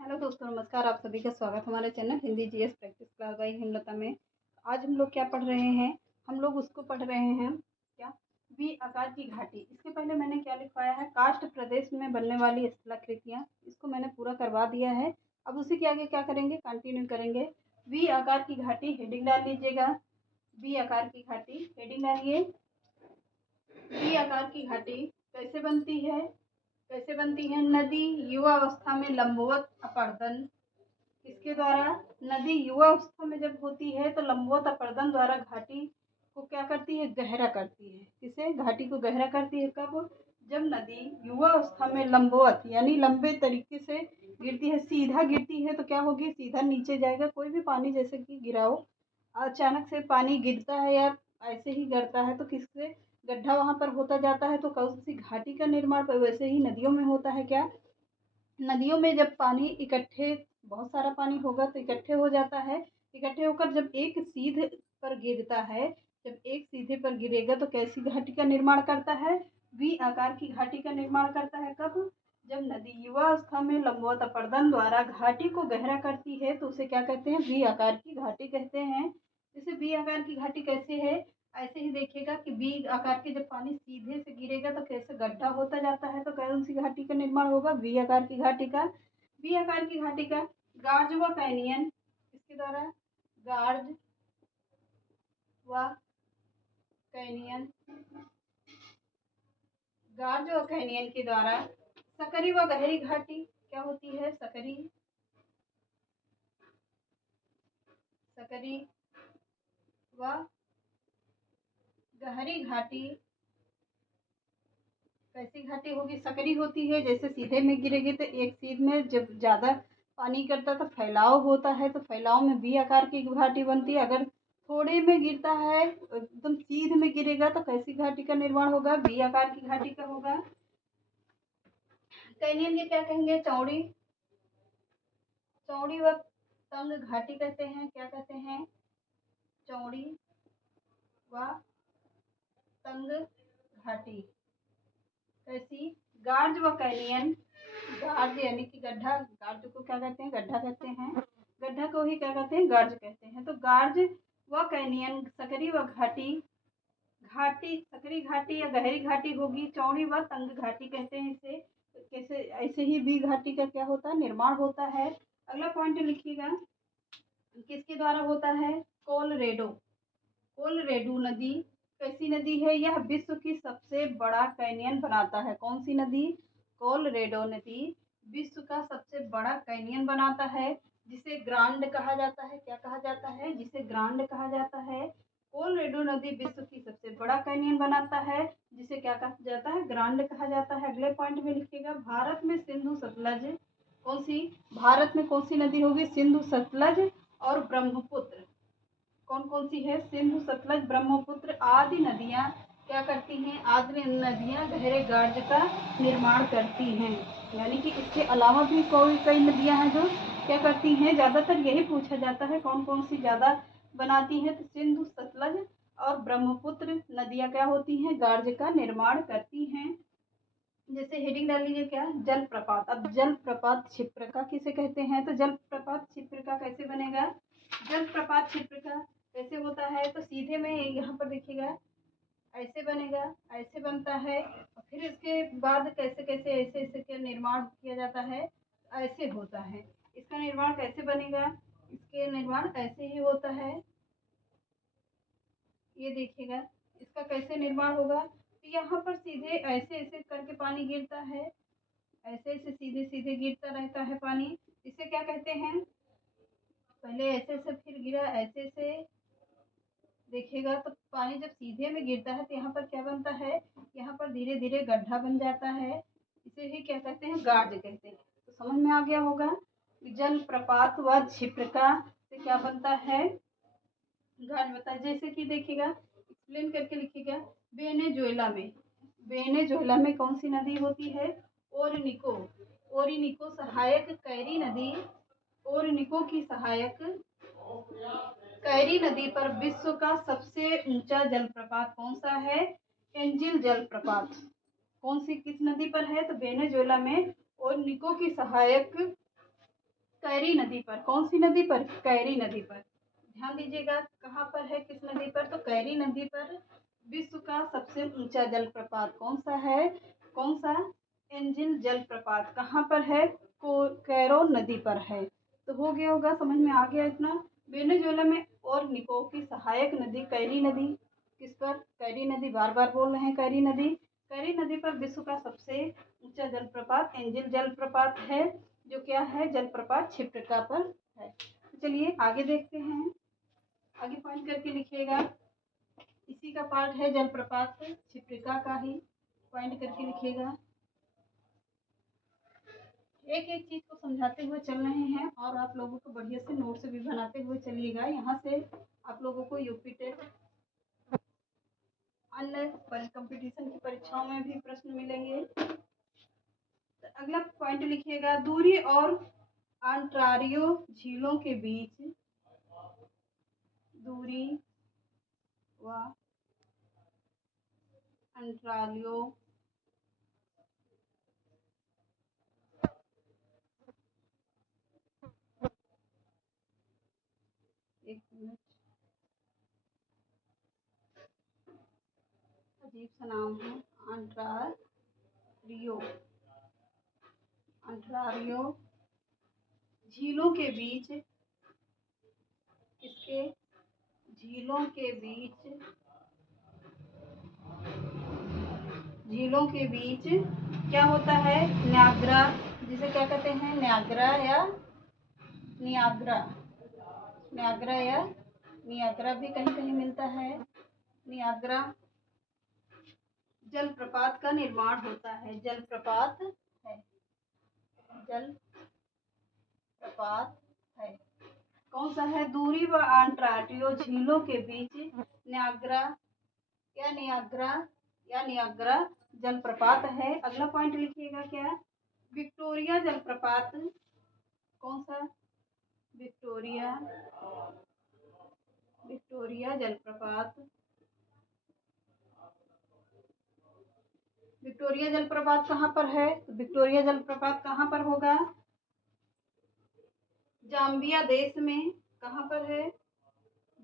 Hello दोस्तों, नमस्कार। आप सभी का स्वागत हमारे channel Hindi GS practice class by Himlata में। आज हम लोग क्या पढ़ रहे हैं? हम लोग उसको पढ़ रहे हैं क्या, वी आकार की घाटी। इसके पहले मैंने क्या लिखवाया है, काष्ठ प्रदेश में बनने वाली स्थलाकृतियाँ। इसको मैंने पूरा करवा दिया है। अब उसी के आगे क्या करेंगे, कंटिन्यू करेंगे। वी आकार की घाटी, हेडिंग डाल लीजिएगा। वी आकार की घाटी, हेडिंग डालिए। वी आकार की घाटी कैसे बनती है? कैसे बनती है? नदी युवावस्था में लंबवत अपर्दन किसके द्वारा? नदी युवा अवस्था में जब होती है तो लंबवत अपर्दन द्वारा घाटी को क्या करती है? गहरा करती है। किसे? घाटी को गहरा करती है। कब? जब नदी युवा अवस्था में लंबवत यानी लंबे तरीके से गिरती है, सीधा गिरती है तो क्या होगी? सीधा नीचे जाएगा। कोई भी पानी जैसे कि गिराओ, अचानक से पानी गिरता है या ऐसे ही गिरता है तो किससे गड्ढा वहां पर होता जाता है, तो कौन सी घाटी का निर्माण? वैसे ही नदियों में होता है। क्या? नदियों में जब पानी इकट्ठे, बहुत सारा पानी होगा तो इकट्ठे हो जाता है। इकट्ठे होकर जब एक सीध पर गिरता है, जब एक सीधे पर गिरेगा तो कैसी घाटी का निर्माण करता है? वी आकार की घाटी का निर्माण करता है। कब? जब नदी युवावस्था में लंबवत अपर्दन द्वारा घाटी को गहरा करती है तो उसे क्या कहते हैं? वी आकार की घाटी कहते हैं। जैसे वी आकार की घाटी कैसे है, ऐसे ही देखिएगा कि वी आकार के जब पानी सीधे से गिरेगा तो कैसे गड्ढा होता जाता है, तो कौन सी घाटी का निर्माण होगा? वी आकार की घाटी का। वी आकार की घाटी का गार्ज व कैनियन इसके द्वारा, गार्ज व कैनियन, गार्ज व कैनियन के द्वारा सकरी व गहरी घाटी क्या होती है? सकरी, सकरी व गहरी घाटी कैसी घाटी होगी? सकरी होती है। जैसे सीधे में गिरेगी तो एक सीध में जब ज़्यादा पानी गिरता है तो फैलाव होता है, तो फैलाव में वी आकार की घाटी बनती है। अगर थोड़े में गिरता है, एकदम सीध में गिरेगा तो कैसी घाटी का निर्माण होगा? वी आकार की घाटी का होगा। कैनियन के क्या कहेंगे? चौड़ी, चौड़ी व तंग घाटी कहते हैं। क्या कहते हैं? चौड़ी व तंग घाटी कैसी? गार्ज व कैनियन, गार्ज यानी कि गड्ढा, गार्ज को क्या कहते हैं? गड्ढा कहते हैं। गड्ढा को ही क्या कहते हैं? गार्ज कहते हैं। तो गार्ज व कैनियन, सकरी व घाटी, घाटी सकरी घाटी या गहरी घाटी होगी। चौड़ी व तंग घाटी कहते हैं इसे। तो कैसे? ऐसे ही भी घाटी का क्या होता है? निर्माण होता है। अगला पॉइंट लिखिएगा, किसके द्वारा होता है? कोलरेडो, कोलरेडो नदी कैसी नदी है? यह विश्व की सबसे बड़ा कैनियन बनाता है। कौन सी नदी? कोलरेडो नदी विश्व का सबसे बड़ा कैनियन बनाता है, जिसे ग्रांड कहा जाता है। क्या कहा जाता है? जिसे ग्रांड कहा जाता है। कोलरेडो नदी विश्व की सबसे बड़ा कैनियन बनाता है, जिसे क्या कहा जाता है? ग्रांड कहा जाता है। अगले पॉइंट में लिखिएगा, भारत में सिंधु सतलज कौन सी? भारत में कौन सी नदी होगी? सिंधु सतलज और ब्रह्मपुत्र। कौन कौन सी है? सिंधु सतलज ब्रह्मपुत्र आदि नदियाँ क्या करती हैं? आदि नदियाँ गहरे गार्ज का निर्माण करती हैं। यानी कि इसके अलावा भी कोई कई नदियाँ हैं जो क्या करती हैं? ज़्यादातर यही पूछा जाता है कौन कौन सी ज़्यादा बनाती हैं, तो सिंधु सतलज और ब्रह्मपुत्र नदियाँ क्या होती हैं? गार्ज का निर्माण करती हैं। जैसे हेडिंग डाल लीजिए क्या, जलप्रपात। अब जलप्रपात क्षिप्रका किसे कहते हैं? तो जलप्रपात क्षिप्रका कैसे बनेगा? जलप्रपात क्षिप्रका कैसे होता है? तो सीधे में यहाँ पर देखिएगा, ऐसे बनेगा, ऐसे बनता है और फिर इसके बाद कैसे कैसे ऐसे ऐसे के निर्माण किया जाता है, ऐसे होता है। इसका निर्माण कैसे बनेगा? इसके निर्माण ऐसे ही होता है। ये देखिएगा, इसका कैसे निर्माण होगा? तो यहाँ पर सीधे ऐसे ऐसे करके पानी गिरता है, ऐसे ऐसे सीधे सीधे गिरता रहता है पानी। इसे क्या कहते हैं? पहले ऐसे ऐसे फिर गिरा ऐसे से, देखिएगा तो पानी जब सीधे में गिरता है तो यहाँ पर क्या बनता है? यहाँ पर धीरे धीरे गड्ढा बन जाता है। इसे ही क्या कहते हैं? गार्ज कहते हैं। तो समझ में आ गया होगा। जल प्रपात व क्षिप्रका से क्या बनता है? गार्ज बनता है। जैसे कि देखिएगा, एक्सप्लेन करके लिखिएगा, वेनेजुएला में, वेनेजुएला में कौन सी नदी होती है? ओरिनिको, ओरिनिको सहायक कैरी नदी, ओरिनिको की सहायक कैरी नदी पर विश्व का सबसे ऊंचा जलप्रपात कौन सा है? एंजिल जलप्रपात। कौन सी किस नदी पर है? तो वेनेजुएला में ओरिनिको की सहायक कैरी नदी पर। कौन सी नदी पर? कैरी नदी पर। ध्यान दीजिएगा कहाँ पर है, किस नदी पर? तो कैरी नदी पर विश्व का सबसे ऊंचा जलप्रपात कौन सा है? कौन सा? एंजिल जलप्रपात कहाँ पर है? कैरो नदी पर है। तो हो गया होगा, समझ में आ गया इतना। वेनेजुएला में और निको की सहायक नदी कैरी नदी। किस पर? कैरी नदी। बार बार बोल रहे हैं कैरी नदी। कैरी नदी पर विश्व का सबसे ऊंचा जलप्रपात एंजिल जलप्रपात है, जो क्या है? जलप्रपात छिप्रिका पर है। चलिए आगे देखते हैं, आगे पॉइंट करके लिखिएगा। इसी का पार्ट है जलप्रपात छिप्रिका का ही, पॉइंट करके लिखिएगा। एक एक चीज को समझाते हुए चल रहे हैं और आप लोगों को बढ़िया से नोट्स भी बनाते हुए चलिएगा। यहाँ से आप लोगों को यूपी टेट अन्य कंपटीशन की परीक्षाओं में भी प्रश्न मिलेंगे। तो अगला पॉइंट लिखिएगा, दूरी और ऑन्टारियो झीलों के बीच, दूरी व ऑन्टारियो एक मिनट, अजीब सा नाम है, ऑन्टारियो। ऑन्टारियो झीलों के बीच, इसके झीलों के बीच, झीलों के बीच क्या होता है? न्याग्रा, जिसे क्या कहते हैं? न्याग्रा या नियाग्रा। न्याग्रा या नियाग्रा भी कहीं कहीं मिलता है। नियाग्रा जलप्रपात का निर्माण होता है। जलप्रपात है, जलप्रपात है। कौन सा है? दूरी व ऑन्टारियो झीलों के बीच न्याग्रा या नियाग्रा जलप्रपात है। अगला पॉइंट लिखिएगा क्या? विक्टोरिया जलप्रपात। कौन सा? विक्टोरिया जलप्रपात। विक्टोरिया जलप्रपात कहाँ पर है? विक्टोरिया जलप्रपात कहाँ पर होगा? जाम्बिया देश में। कहाँ पर है?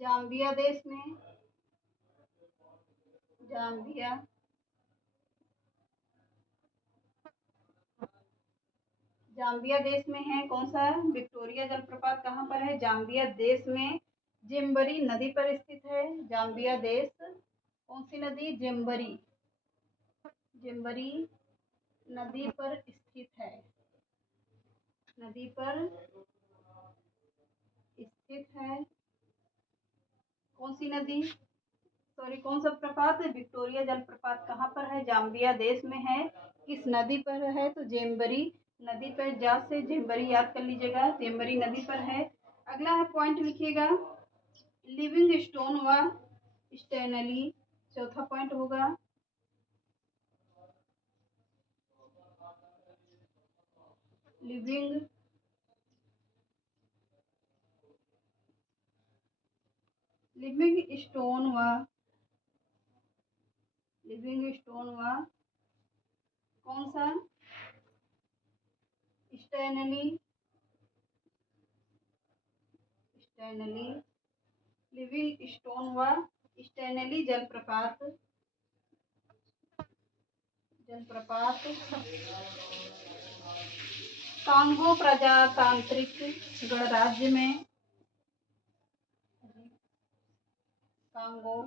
जाम्बिया देश में। जाम्बिया जाम्बिया देश में है। कौन सा? विक्टोरिया जलप्रपात कहाँ पर है? जाम्बिया देश में, जेम्बरी नदी पर स्थित है। जाम्बिया देश, कौन सी नदी? जेम्बरी नदी पर स्थित है। नदी पर स्थित है। कौन सी नदी? सॉरी, कौन सा प्रपात? विक्टोरिया जलप्रपात कहाँ पर है? जाम्बिया देश में है। किस नदी पर है? तो जेम्बरी नदी पर। जा से जेम्बरी याद कर लीजिएगा, जेम्बरी नदी पर है। अगला है पॉइंट लिखिएगा, लिविंग स्टोन व स्टेनली। चौथा पॉइंट होगा, लिविंग स्टोन व कौन सा? स्टेनली लिविंग स्टोन व स्टेनली जलप्रपात कांगो प्रजातांत्रिक गणराज्य में, कांगो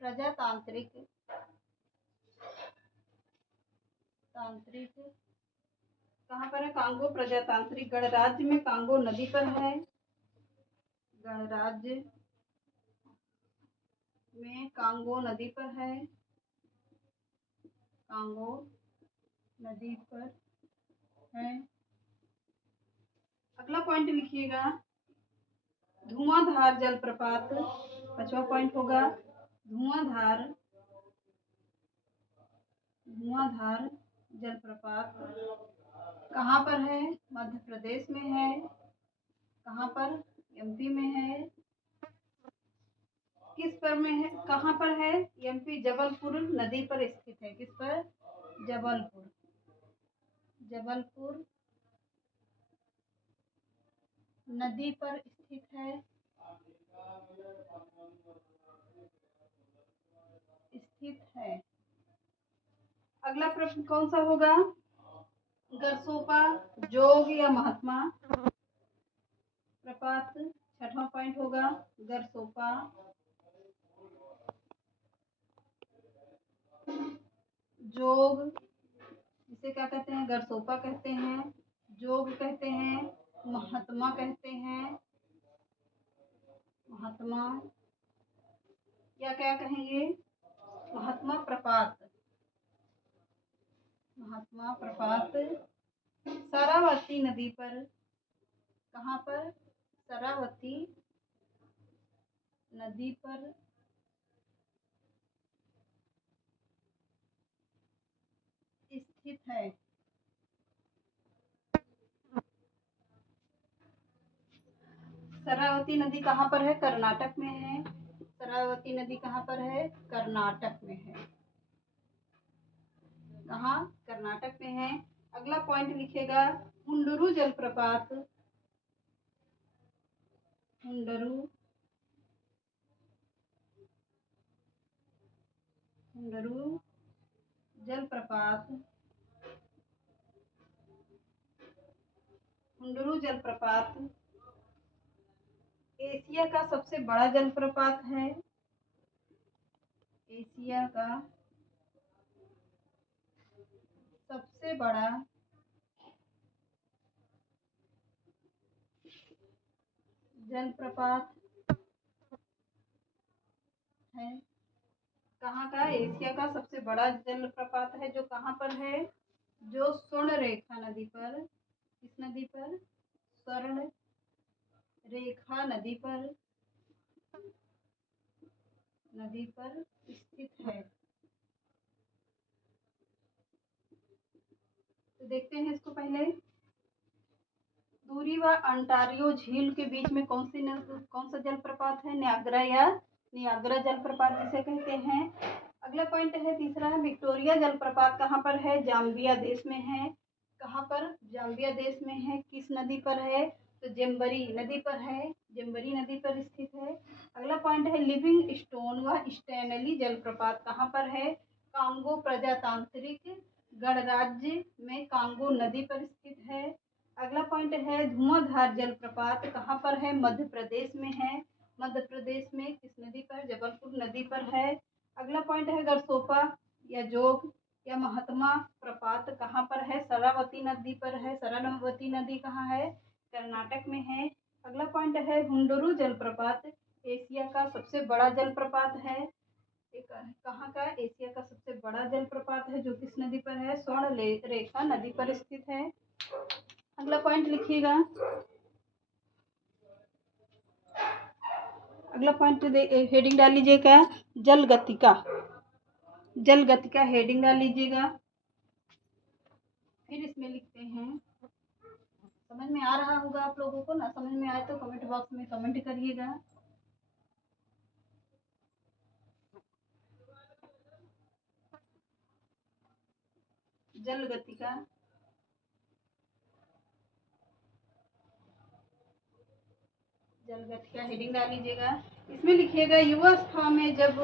प्रजातांत्रिक कहाँ पर है? कांगो प्रजातांत्रिक गणराज्य में, कांगो नदी पर है। गणराज्य में कांगो नदी पर है। कांगो नदी पर है। अगला पॉइंट लिखिएगा, धुआंधार जलप्रपात। पांचवा पॉइंट होगा, धुआंधार जलप्रपात कहाँ पर है? मध्य प्रदेश में है। कहाँ पर? एमपी में है। किस पर में है? कहाँ पर है? एमपी जबलपुर नदी पर स्थित है। किस पर? जबलपुर जबलपुर नदी पर स्थित है। अगला प्रश्न कौन सा होगा? गरसोपा, जोग या महात्मा प्रपात। छठवां पॉइंट होगा गरसोपा, जोग, इसे क्या कहते हैं? गरसोपा कहते हैं, जोग कहते हैं, महात्मा कहते हैं, महात्मा या क्या कहेंगे? महात्मा प्रपात, महात्मा प्रपात शरावती नदी पर, कहाँ पर? शरावती नदी पर स्थित है। शरावती नदी कहाँ पर है? कर्नाटक में है। शरावती नदी कहाँ पर है? कर्नाटक में है। कहाँ? कर्नाटक में है। अगला पॉइंट लिखेगा हुंडरू जलप्रपात, हुंडरू, हुंडरू जलप्रपात, हुंडरू जलप्रपात एशिया का सबसे बड़ा जलप्रपात है। एशिया का सबसे बड़ा जलप्रपात है। कहाँ का? एशिया का सबसे बड़ा जलप्रपात है जो कहाँ पर है? जो स्वर्ण रेखा नदी पर, किस नदी पर? स्वर्ण रेखा नदी पर, नदी पर स्थित है। तो देखते हैं इसको पहले। दूरी व अंटारियो झील के बीच में कौन सा जलप्रपात है? न्यागरा या नियाग्रा जलप्रपात जिसे कहते हैं। अगला पॉइंट है तीसरा है विक्टोरिया जलप्रपात कहाँ पर है? जाम्बिया देश में है। कहाँ पर? जाम्बिया देश में है। किस नदी पर है? तो जेम्बरी नदी पर है, जेम्बरी नदी पर स्थित है। अगला पॉइंट है लिविंग स्टोन व स्टैनली जलप्रपात कहाँ पर है? कांगो प्रजातांत्रिक गणराज्य में कांगो नदी पर स्थित है। अगला पॉइंट है धुआंधार जलप्रपात कहाँ पर है? मध्य प्रदेश में है। मध्य प्रदेश में किस नदी पर? जबलपुर नदी पर है। अगला पॉइंट है गरसोपा या जोग या महात्मा प्रपात कहाँ पर है? शरावती नदी पर है। शरावती नदी कहाँ है? कर्नाटक में है। अगला पॉइंट है हुंडरू जलप्रपात एशिया का सबसे बड़ा जलप्रपात है। कहाँ का? एशिया का सबसे बड़ा जलप्रपात है जो किस नदी पर है? स्वर्ण रेखा नदी पर स्थित है। अगला पॉइंट लिखिएगा। अगला पॉइंट हेडिंग डाल लीजिएगा जल गतिका, जल गतिका हेडिंग डाल लीजिएगा। फिर इसमें लिखते हैं, समझ में आ रहा होगा आप लोगों को ना? समझ में आए तो कमेंट बॉक्स में कमेंट करिएगा। जल गतिका, जल गतिका हेडिंग डाल लीजिएगा। इसमें लिखिएगा युवावस्था में जब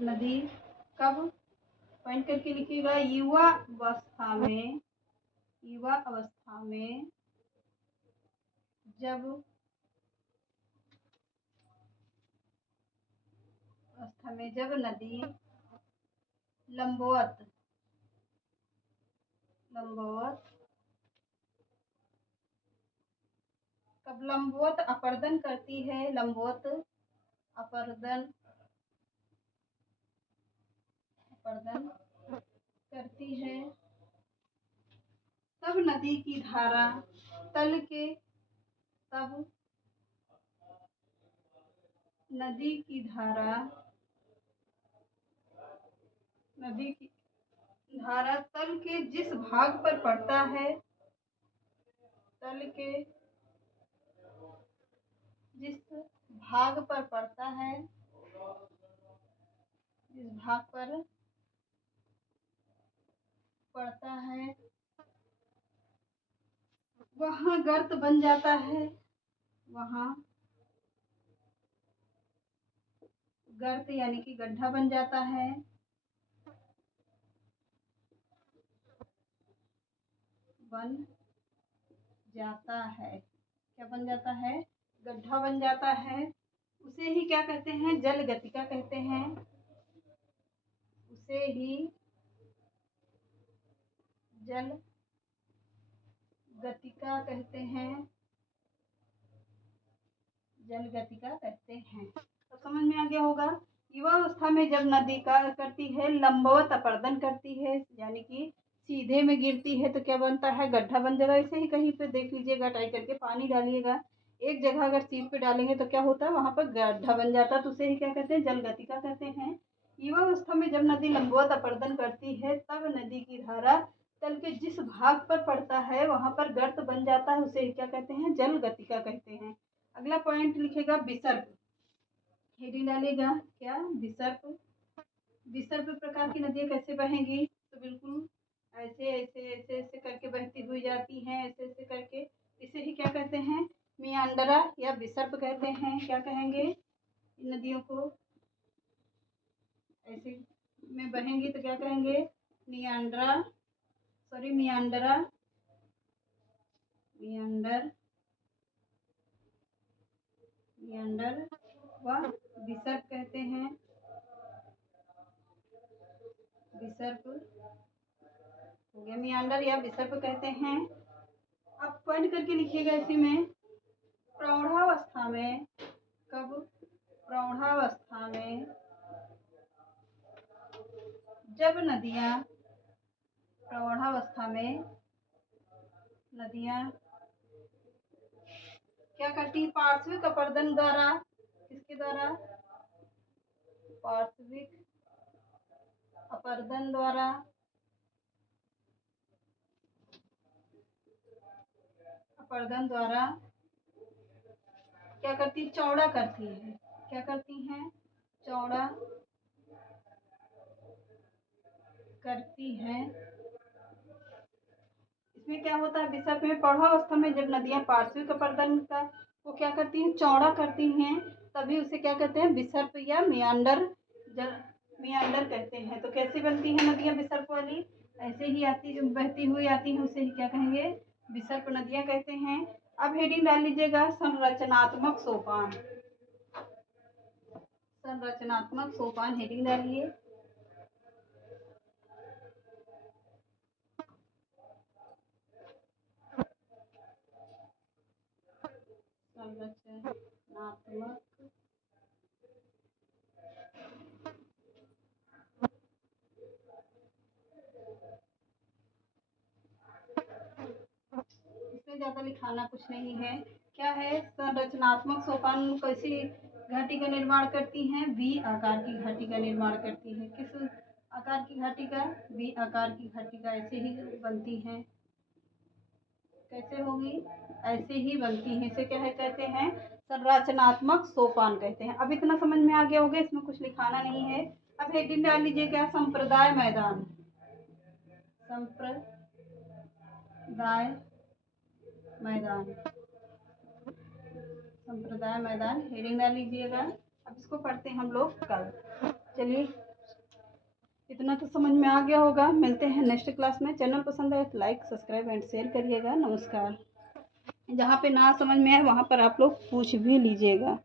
नदी, कब? पॉइंट करके लिखिएगा युवा अवस्था में, युवा अवस्था में जब, अवस्था में जब नदी लंबवत, लंबवत, कब लंबवत अपर्दन करती है? लंबवत अपर्दन, अपर्दन करती है तब नदी की धारा तल के, तब नदी की धारा, नदी की धारा तल के जिस भाग पर पड़ता है, तल के जिस भाग पर पड़ता है, जिस भाग पर पड़ता है वहाँ गर्त बन जाता है, वहाँ गर्त यानी कि गड्ढा बन जाता है। बन जाता है, क्या बन जाता है? गड्ढा बन जाता है। उसे ही क्या कहते हैं? जल गतिका कहते हैं। उसे ही जल गतिका कहते हैं। जल गतिका कहते हैं। तो समझ में आ गया होगा। युवावस्था में जब नदी का करती है, लंबवत अपर्दन करती है, यानी कि सीधे में गिरती है, तो क्या बनता है? गड्ढा बन जाएगा। ऐसे ही कहीं पे देख लीजिएगा, टाई करके पानी डालिएगा, एक जगह अगर सीप पे डालेंगे तो क्या होता है? वहां पर गड्ढा बन जाता है। तो उसे ही क्या कहते हैं? जल गतिका कहते हैं। युवावस्था में जब नदी लंबवत अपर्दन करती है, तब नदी की धारा तल के जिस भाग पर पड़ता है वहां पर गर्त बन जाता है, उसे क्या कहते हैं? जल गतिका कहते हैं। अगला पॉइंट लिखेगा विसर्प। हेडिंग डालेगा क्या? विसर्प। विसर्प प्रकार की नदियां कैसे बहेंगी? तो बिल्कुल ऐसे ऐसे ऐसे ऐसे करके बहती हुई जाती हैं, ऐसे ऐसे करके। इसे ही क्या कहते हैं? मियांडरा या विसर्प कहते हैं। क्या कहेंगे? इन नदियों को ऐसे में बहेंगी तो क्या कहेंगे? मियांडरा, सॉरी मियांडरा, मियांडर, मियांडर व विसर्प कहते हैं। विसर्प हो गया, मियांडर या विसर्प कहते हैं। अब पॉइंट करके लिखिएगा इसी में। प्रौढ़ावस्था में, कब? प्रौढ़ावस्था में जब नदियां, प्रौढ़ावस्था में नदियां क्या करती? पार्श्विक अपर्दन द्वारा, किसके द्वारा? पार्श्विक अपर्दन द्वारा, अपर्दन द्वारा क्या करती? चौड़ा करती है। क्या करती हैं? चौड़ा करती है। इसमें क्या होता है? विसर्प में प्रौढ़ावस्था में जब नदियां पार्श्विक अपर्दन का वो क्या करती हैं? चौड़ा करती हैं, तभी उसे क्या कहते हैं? विसर्प या मियांडर, मियांडर कहते हैं। तो कैसे बनती हैं नदियां विसर्प वाली? ऐसे ही आती, बहती हुई आती हैं, उसे ही क्या कहेंगे? विसर्प नदियां कहते हैं। अब हेडिंग डाल लीजिएगा संरचनात्मक सोपान। संरचनात्मक सोपान हेडिंग डालिए। संरचनात्मक इसमें ज्यादा लिखाना कुछ नहीं है। क्या है? संरचनात्मक सोपान कैसी घाटी का निर्माण करती हैं? वी आकार की घाटी का निर्माण करती है। किस आकार की घाटी का? वी आकार की घाटी का। ऐसे ही बनती हैं। कैसे होगी? ऐसे ही बनती हैं। इसे क्या है कहते हैं? संरचनात्मक सोपान कहते हैं। अब इतना समझ में आ गया होगा, इसमें कुछ लिखाना नहीं है। अब हेडिंग डाल लीजिए क्या? संप्रदाय मैदान। संप्रदाय मैदान, संप्रदाय मैदान हेडिंग डाल लीजिएगा। अब इसको पढ़ते हैं हम लोग कल। चलिए, इतना तो समझ में आ गया होगा। मिलते हैं नेक्स्ट क्लास में। चैनल पसंद आए तो लाइक, सब्सक्राइब एंड शेयर करिएगा। नमस्कार। जहाँ पे ना समझ में आए वहाँ पर आप लोग पूछ भी लीजिएगा।